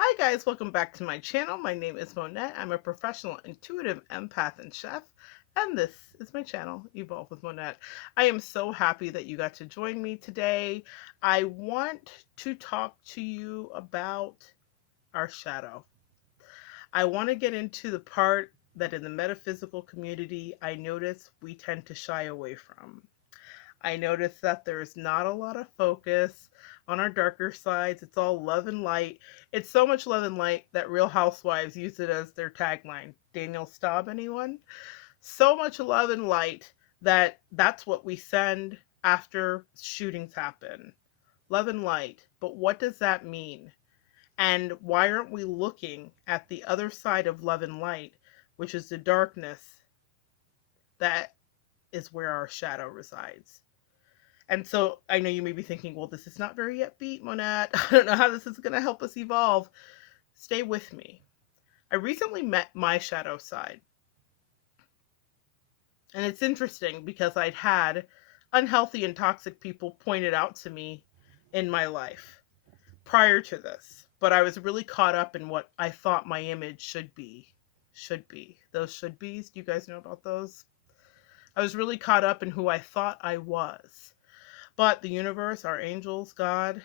Hi guys, welcome back to my channel. My name is Monette. I'm a professional intuitive empath and chef, and this is my channel, Evolve with Monette. I am so happy that you got to join me today. I want to talk to you about our shadow. I want to get into the part that in the metaphysical community, I notice we tend to shy away from. I notice that there's not a lot of focus on our darker sides. It's all love and light. It's so much love and light that Real Housewives use it as their tagline. Daniel Staub, anyone? So much love and light that that's what we send after shootings happen. Love and light. But what does that mean? And why aren't we looking at the other side of love and light, which is the darkness that is where our shadow resides? And so I know you may be thinking, well, this is not very upbeat, Monette. I don't know how this is going to help us evolve. Stay with me. I recently met my shadow side. And it's interesting because I'd had unhealthy and toxic people pointed out to me in my life prior to this. But I was really caught up in what I thought my image should be. Should be. Those should be's. Do you guys know about those? I was really caught up in who I thought I was. But the universe, our angels, God,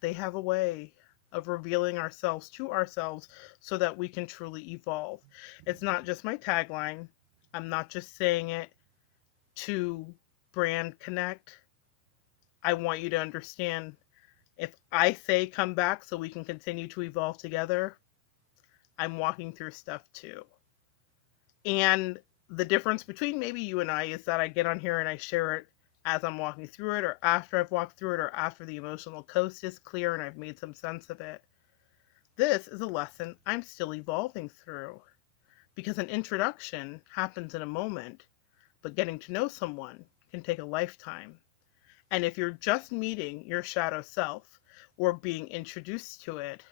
they have a way of revealing ourselves to ourselves so that we can truly evolve. It's not just my tagline. I'm not just saying it to brand connect. I want you to understand if I say come back so we can continue to evolve together, I'm walking through stuff too. And the difference between maybe you and I is that I get on here and I share it as I'm walking through it, or after I've walked through it, or after the emotional coast is clear and I've made some sense of it. This is a lesson I'm still evolving through because an introduction happens in a moment, but getting to know someone can take a lifetime. And if you're just meeting your shadow self or being introduced to it,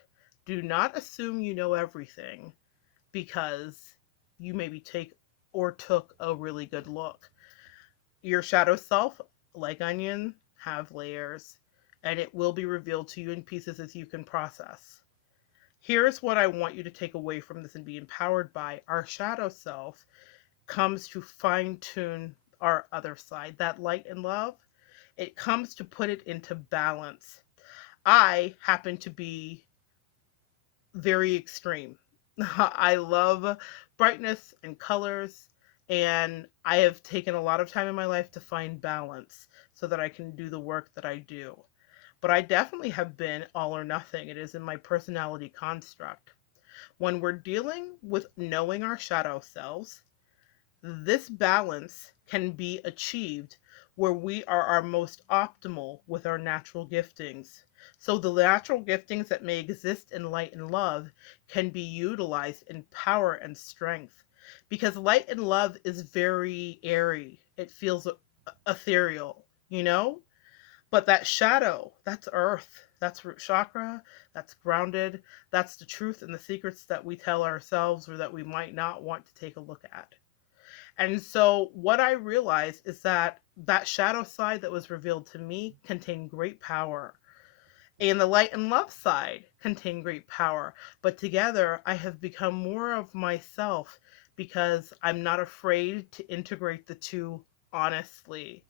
do not assume you know everything because you maybe took a really good look. Your shadow self, like onion, have layers, and it will be revealed to you in pieces as you can process. Here's what I want you to take away from this and be empowered by. Our shadow self comes to fine tune our other side, that light and love. It comes to put it into balance. I happen to be very extreme. I love brightness and colors, and I have taken a lot of time in my life to find balance so that I can do the work that I do. But I definitely have been all or nothing. It is in my personality construct. When we're dealing with knowing our shadow selves, this balance can be achieved where we are our most optimal with our natural giftings. So, the natural giftings that may exist in light and love can be utilized in power and strength. Because light and love is very airy, it feels ethereal, you know? But that shadow, that's earth, that's root chakra, that's grounded, that's the truth and the secrets that we tell ourselves or that we might not want to take a look at. And so what I realized is that that shadow side that was revealed to me contained great power. And the light and love side contained great power. But together I have become more of myself because I'm not afraid to integrate the two honestly.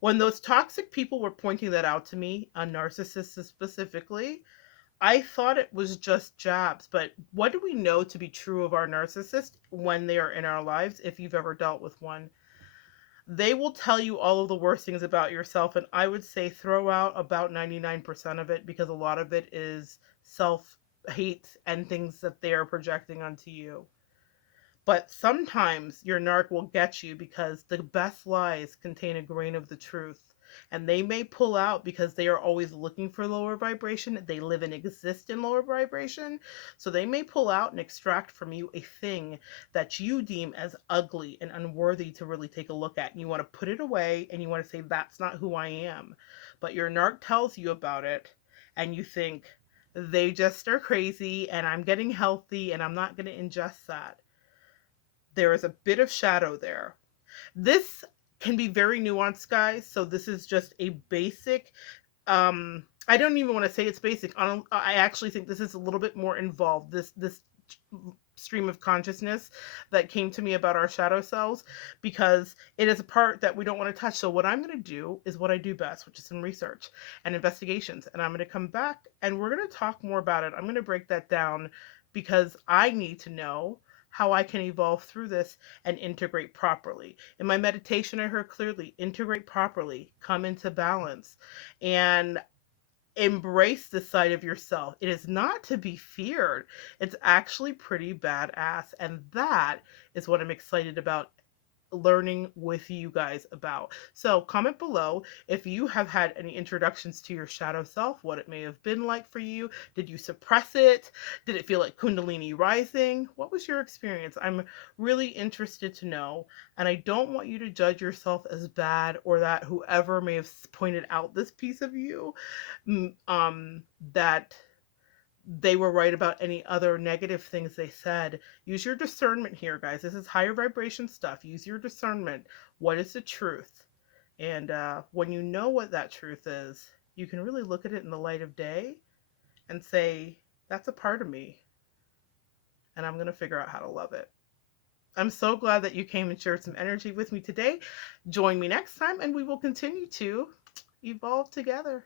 When those toxic people were pointing that out to me, on narcissists specifically, I thought it was just jabs, but what do we know to be true of our narcissist when they are in our lives, if you've ever dealt with one? They will tell you all of the worst things about yourself, and I would say throw out about 99% of it because a lot of it is self hate and things that they are projecting onto you. But sometimes your narc will get you because the best lies contain a grain of the truth. And they may pull out because they are always looking for lower vibration. They live and exist in lower vibration. So they may pull out and extract from you a thing that you deem as ugly and unworthy to really take a look at. And you want to put it away and you want to say, that's not who I am. But your narc tells you about it and you think, they just are crazy and I'm getting healthy and I'm not going to ingest that. There is a bit of shadow there. This can be very nuanced, guys. So this is just a basic I don't even want to say it's basic. I actually think this is a little bit more involved. This stream of consciousness that came to me about our shadow selves, because it is a part that we don't want to touch. So what I'm going to do is what I do best, which is some research and investigations, and I'm going to come back and we're going to talk more about it. I'm going to break that down because I need to know how I can evolve through this and integrate properly. In my meditation, I heard clearly integrate properly, come into balance, and embrace this side of yourself. It is not to be feared. It's actually pretty badass. And that is what I'm excited about learning with you guys about. So, comment below if you have had any introductions to your shadow self, what it may have been like for you. Did you suppress it? Did it feel like Kundalini rising? What was your experience? I'm really interested to know. And I don't want you to judge yourself as bad, or that whoever may have pointed out this piece of you, that they were right about any other negative things they said. Use your discernment here, guys. This is higher vibration stuff. Use your discernment. What is the truth? And when you know what that truth is, you can really look at it in the light of day and say, that's a part of me, and I'm going to figure out how to love it. I'm so glad that you came and shared some energy with me today. Join me next time, and we will continue to evolve together.